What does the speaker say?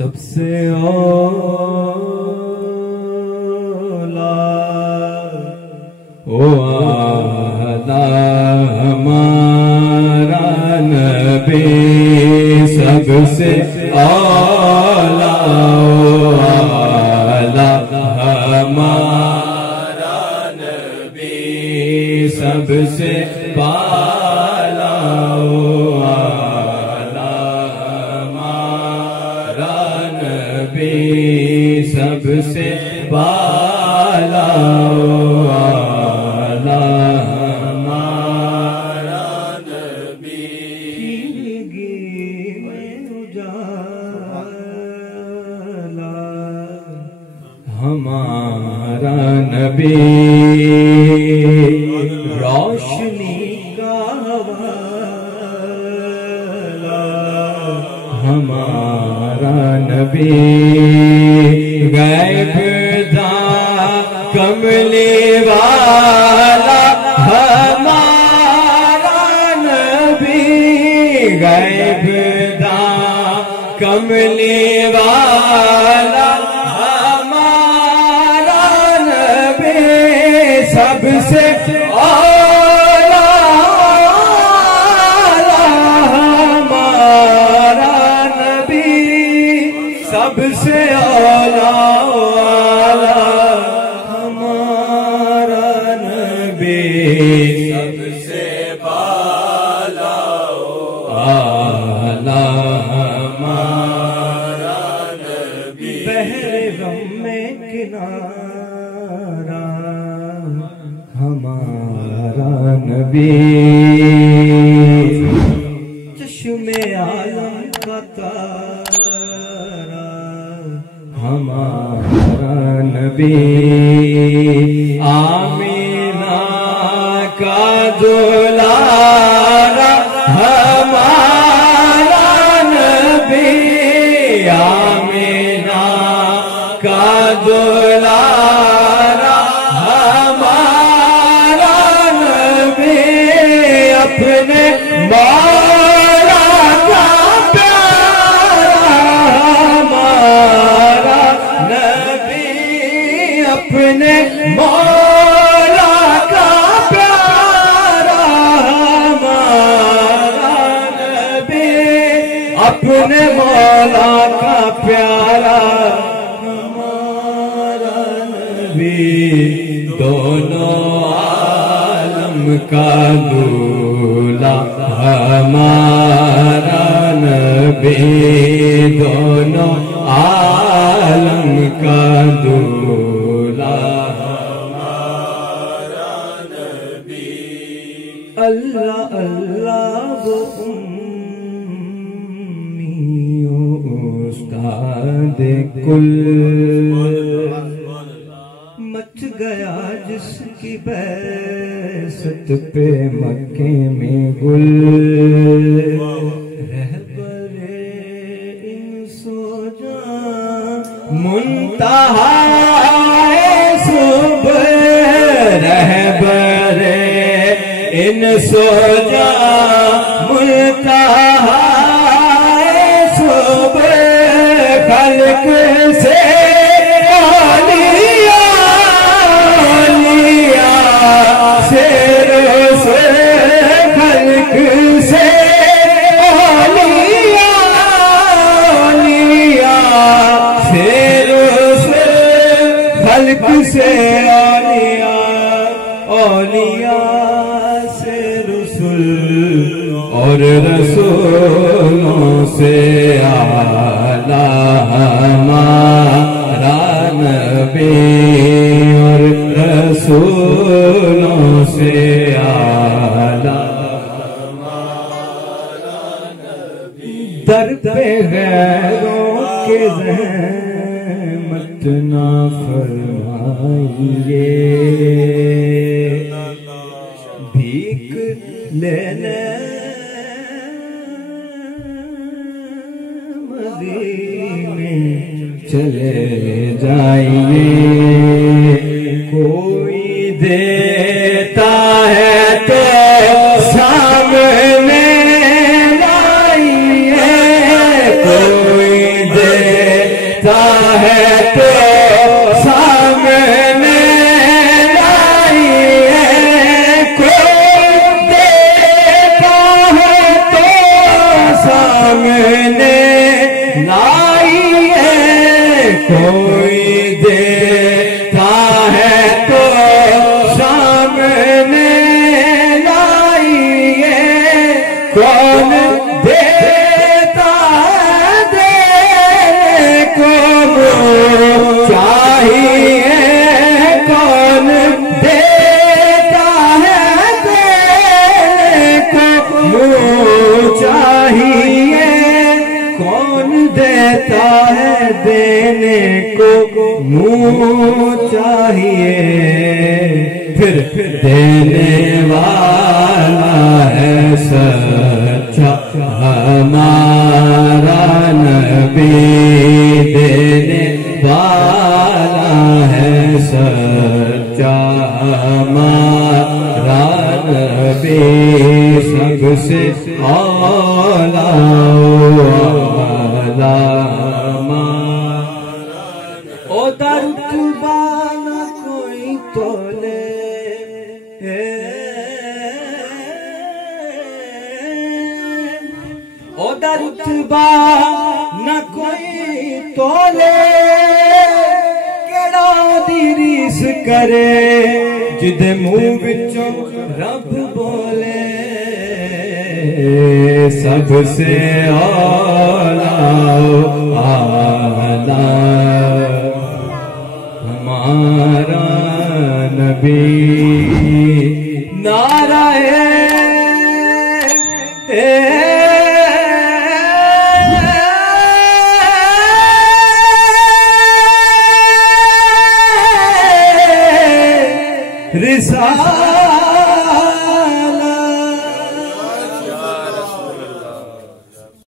सबसे औला ओ आला हमारा नबी, सबसे औला ओ आला हमारा नबी, सबसे बाला ओ आला हमारा नबी, सबसे बाला ओ आला हमारा नबी। जिंदगी में उजाला हमारा नबी, रोशनी का हवाला हमारा नबी, गैब दा कमली वाला हमारा नबी, गैब दा कमली वाला हमारा नबी, सबसे औला हमारा नबी, सबसे औला हमारा नबी, सबसे बाला आला हमारा नबी। बहरे गम में किनारा हमारा नबी, चश्मे आलम का तारा हमारा नबी, आमीना का दुलारा हमारा नबी, आमीना का दुलारा हमारा नबी, अपने मौला का प्यारा हमारा नबी, अपने मौला का प्यारा हमारा नबी, अपने मौला का प्यारा हमारा नबी, दोनों आलम का दूल्हा हमारा नबी, दोनों आलम का दूल्हा हमारा नबी। अल्लाह अल्लाह वो उम्मियों उस्ताद कुल, मच गया जिसकी बैसत पे मक्के में गुल, रहबरे इन सोजा मुंतहा सुबह, रहबरे इन सोजा मुंतहा सुबह, खल्क से से औलिया, औलिया से रसूल, और रसूलों से आला हमारा नबी, और रसूलों से आला हमारा नबी। दर पे गैरों के ज़हमत ना फरमाइए, भीख लेने मदीने चले जाइए, कोई देता है तो सामने लाइए, कोई दे देता है तो सामने लाइए, कोई देता है तो सामने लाइए, कोई देता है तो सामने लाइए, कौन देता है देने को चाहिए, कौन देता है देने को चाहिए, कौन देता है देने को मुँह चाहिए, फिर देने वाला है सच्चा हमारा नबी, देने वाला है सच्चा हमारा नबी, सबसे औला ओ दरुतबा न कोई तोले, ओ दरुतबा न कोई तोले, केड़ा दी रीस करे जिदे मुंह विचों रब बोले, सबसे औला आला हमारा नबी, नाराए रिसालत